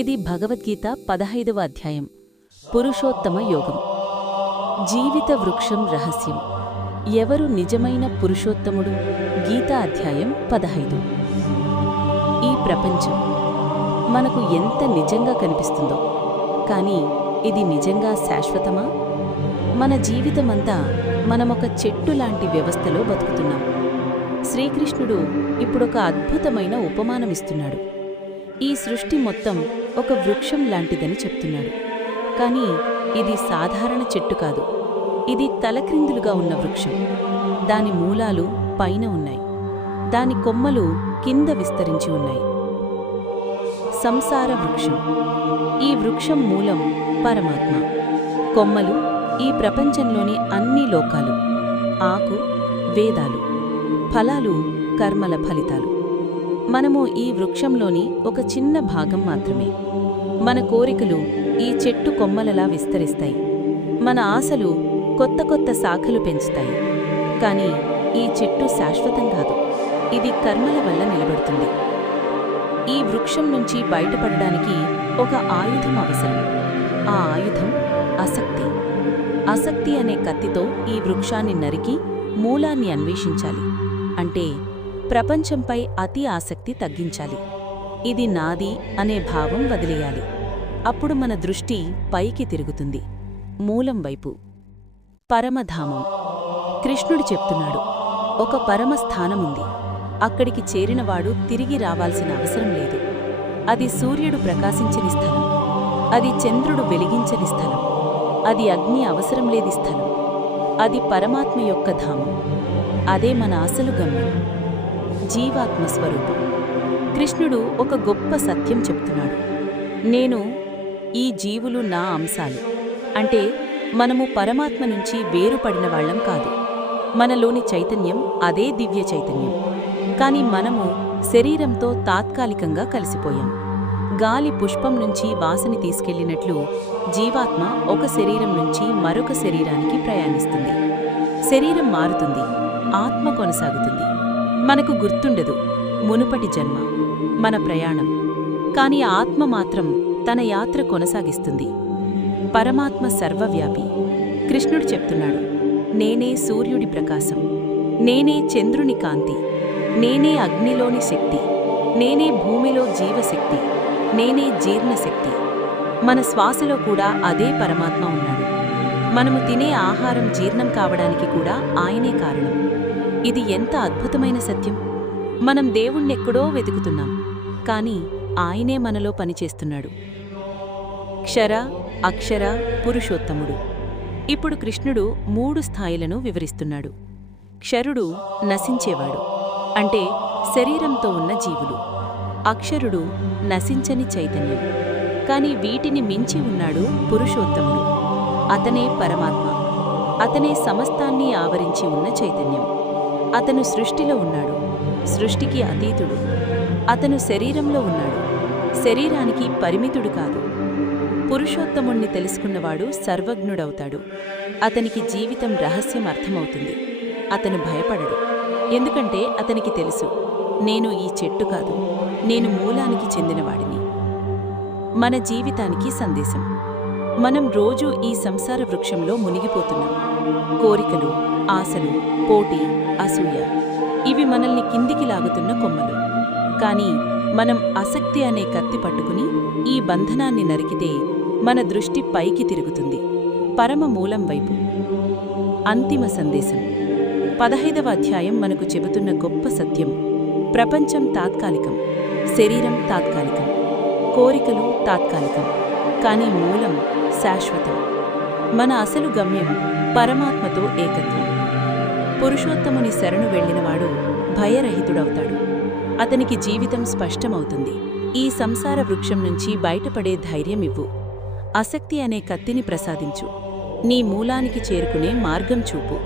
ఇది భగవద్గీత 15వ అధ్యాయం పురుషోత్తమ యోగం. జీవిత వృక్షం రహస్యం. ఎవరు నిజమైన పురుషోత్తముడు? గీతా అధ్యాయం 15. ఈ ప్రపంచం మనకు ఎంత నిజంగా కనిపిస్తుందో, కానీ ఇది నిజంగా శాశ్వతమా? మన జీవితమంతా మనమొక చెట్టు లాంటి వ్యవస్థలో బతుకుతున్నాం. శ్రీకృష్ణుడు ఇప్పుడొక అద్భుతమైన ఉపమానమిస్తున్నాడు. ఈ సృష్టి మొత్తం ఒక వృక్షం లాంటిదని చెప్తున్నాడు. కానీ ఇది సాధారణ చెట్టు కాదు. ఇది తలక్రిందులుగా ఉన్న వృక్షం. దాని మూలాలు పైన ఉన్నాయి, దాని కొమ్మలు కింద విస్తరించి ఉన్నాయి. సంసార వృక్షం. ఈ వృక్షం మూలం పరమాత్మ, కొమ్మలు ఈ ప్రపంచంలోని అన్ని లోకాలు, ఆకు వేదాలు, ఫలాలు కర్మల ఫలితాలు. మనము ఈ వృక్షంలోని ఒక చిన్న భాగం మాత్రమే. మన కోరికలు ఈ చెట్టు కొమ్మలలా విస్తరిస్తాయి. మన ఆశలు కొత్త కొత్త శాఖలు పెంచుతాయి. కానీ ఈ చెట్టు శాశ్వతం కాదు. ఇది కర్మల వల్ల నిలబడుతుంది. ఈ వృక్షం నుంచి బయటపడడానికి ఒక ఆయుధం అవసరం. ఆ ఆయుధం ఆసక్తి. ఆసక్తి అనే కత్తితో ఈ వృక్షాన్ని నరికి మూలాన్ని అన్వేషించాలి. అంటే ప్రపంచంపై అతి ఆసక్తి తగ్గించాలి. ఇది నాది అనే భావం వదిలేయాలి. అప్పుడు మన దృష్టి పైకి తిరుగుతుంది, మూలం వైపు. పరమధామం. కృష్ణుడు చెప్తున్నాడు, ఒక పరమస్థానముంది. అక్కడికి చేరినవాడు తిరిగి రావాల్సిన అవసరం లేదు. అది సూర్యుడు ప్రకాశించని స్థలం, అది చంద్రుడు వెలిగించని స్థలం, అది అగ్ని అవసరం లేని స్థలం. అది పరమాత్మ యొక్క ధామం. అదే మన అసలు గమ్యం, జీవాత్మ స్వరూపం. కృష్ణుడు ఒక గొప్ప సత్యం చెప్తున్నాడు. నేను, ఈ జీవులు నా అంశాలు. అంటే మనము పరమాత్మ నుంచి వేరుపడిన వాళ్ళం కాదు. మనలోని చైతన్యం అదే దివ్య చైతన్యం. కాని మనము శరీరంతో తాత్కాలికంగా కలిసిపోయాం. గాలి పుష్పం నుంచి వాసని తీసుకెళ్లినట్లు జీవాత్మ ఒక శరీరం నుంచి మరొక శరీరానికి ప్రయాణిస్తుంది. శరీరం మారుతుంది, ఆత్మ కొనసాగుతుంది. మనకు గుర్తుండదు మునుపటి జన్మ, మన ప్రయాణం. కాని ఆత్మ మాత్రం తన యాత్ర కొనసాగిస్తుంది. పరమాత్మ సర్వవ్యాపి. కృష్ణుడు చెప్తున్నాడు, నేనే సూర్యుడి ప్రకాశం, నేనే చంద్రుని కాంతి, నేనే అగ్నిలోని శక్తి, నేనే భూమిలో జీవశక్తి, నేనే జీర్ణశక్తి. మన శ్వాసలో కూడా అదే పరమాత్మ ఉన్నాడు. మనము తినే ఆహారం జీర్ణం కావడానికి కూడా ఆయనే కారణం. ఇది ఎంత అద్భుతమైన సత్యం! మనం దేవుణ్ణెక్కడో వెతుకుతున్నాం, కాని ఆయనే మనలో పనిచేస్తున్నాడు. క్షర, అక్షర, పురుషోత్తముడు. ఇప్పుడు కృష్ణుడు 3 స్థాయిలను వివరిస్తున్నాడు. క్షరుడు నశించేవాడు, అంటే శరీరంతో ఉన్న జీవులు. అక్షరుడు నశించని చైతన్యం. కాని వీటిని మించి ఉన్నాడు పురుషోత్తముడు. అతనే పరమాత్మ. అతనే సమస్తాన్ని ఆవరించి ఉన్న చైతన్యం. అతను సృష్టిలో ఉన్నాడు, సృష్టికి అతీతుడు. అతను శరీరంలో ఉన్నాడు, శరీరానికి పరిమితుడు కాదు. పురుషోత్తముణ్ణి తెలుసుకున్నవాడు సర్వజ్ఞుడవుతాడు. అతనికి జీవితం రహస్యం అర్థమవుతుంది. అతను భయపడడు, ఎందుకంటే అతనికి తెలుసు, నేను ఈ చెట్టు కాదు, నేను మూలానికి చెందినవాడిని. మన జీవితానికి సందేశం. మనం రోజూ ఈ సంసార వృక్షంలో మునిగిపోతున్నాం. కోరికలు, ఆశలు, పోటీ, అసూయ, ఇవి మనల్ని కిందికి లాగుతున్న కొమ్మలు. కాని మనం ఆసక్తి అనే కత్తి పట్టుకుని ఈ బంధనాన్ని నరికితే మన దృష్టి పైకి తిరుగుతుంది, పరమ మూలం వైపు. అంతిమ సందేశం. 15వ అధ్యాయం మనకు చెబుతున్న గొప్ప సత్యం. ప్రపంచం తాత్కాలికం, శరీరం తాత్కాలికం, కోరికలు తాత్కాలికం, కాని మూలం శాశ్వతం. మన అసలు గమ్యం పరమాత్మతో ఏకత్వం. పురుషోత్తముని శరణు వెళ్ళినవాడు భయరహితుడవుతాడు. అతనికి జీవితం స్పష్టమవుతుంది. ఈ సంసార వృక్షం నుంచి బయటపడే ధైర్యమివ్వు. ఆసక్తి అనే కత్తిని ప్రసాదించు. నీ మూలానికి చేరుకునే మార్గం చూపు.